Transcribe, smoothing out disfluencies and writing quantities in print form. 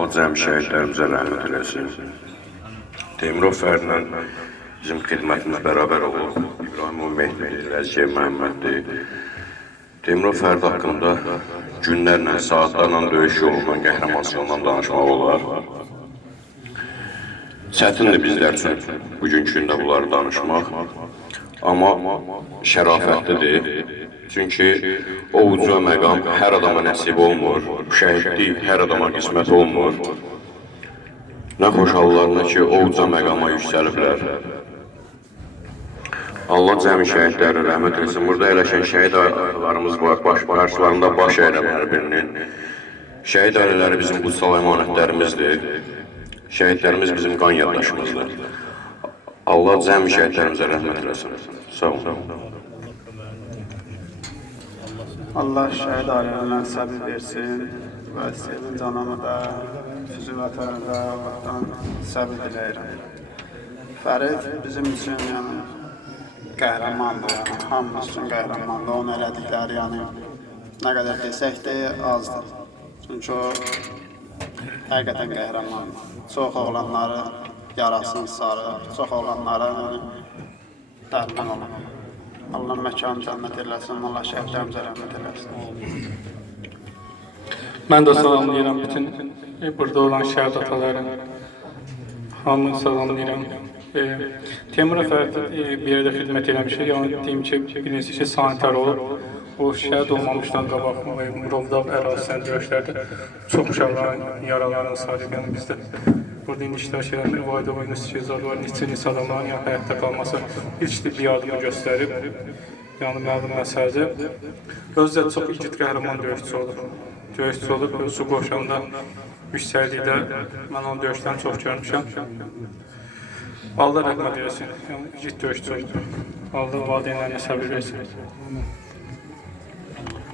Allah cəmi şəhidlərimizə rəhmət eləsin. Teymurov Fərdlə bizim xidmətimiz bərabər olub. İbrahimov Mehdidir, Əziyev Məhəmməddir. Teymurov Fərd haqqında günlərlə, saatlarla döyüş yolundan, qəhrəmanlığından danışmaq olar. Çətindir bizlər üçün bugünkü gündə bunları danışmaq. Amma şərafətlidir. Çünki o uca məqam hər adama nəsib olmur. Şəhidlik hər adama qismət olmur. Nə xoş hallarına ki, o uca məqama yüksəliblər. Allah cəmi şəhidlərə rəhmət etsin. Burada əyləşən şəhid ailələrimiz var. Qarşılarında baş əyirəm hər birinin. Şəhid ailələri bizim qutsal əmanətlərimizdir. Şəhidlərimiz bizim qan yaddaşımızdır. Allah cəmi şəhidlərimizə rəhmət eləsin. Sağ olun. Allah şəhid ailələrinə səbir versin və Sevinc anama da, Füzul atana da Allahdan səbir diləyirəm. Fərid bizim üçün qəhrəmandır, hamımız üçün qəhrəmandır. Onun elədikləri nə qədər desək də azdır. Çünki o həqiqətən qəhrəmandır. Çox oğlanları yarasını sarır, çox oğlanları dərman olur. Allah məkanı cənnət eləsin, Allah şəhidlərimizə rəhmət eləsin. Mən də salamlayıram bütün burada olan şəhid ataları. Hamını salamlayıram. Teymurov Fərid bir yerdə xidmət eləmişik. Yəni deyim ki, birincisi ki, sanitar olub. O şəhid olmamışdan qabaq Murovdağ ərazisində döyüşlərdə çox uşaqların, yaraların sahib. Yəni bizdə burada indi iştirak edən Vayda Oyunlu var, neçə adamların həyatda qalması ilk tibbi yardımı göstərib. Yəni məlum məsələdir. Özü də çox igid qəhrəman döyüşçü olub. Döyüşçü olub, su qoşanda yüksəklikdə mən onun döyüşlərini çox görmüşəm. Allah rəhmət eləsin. Yəni igid döyüşçü olub. Allah valideynlərinə səbir versin.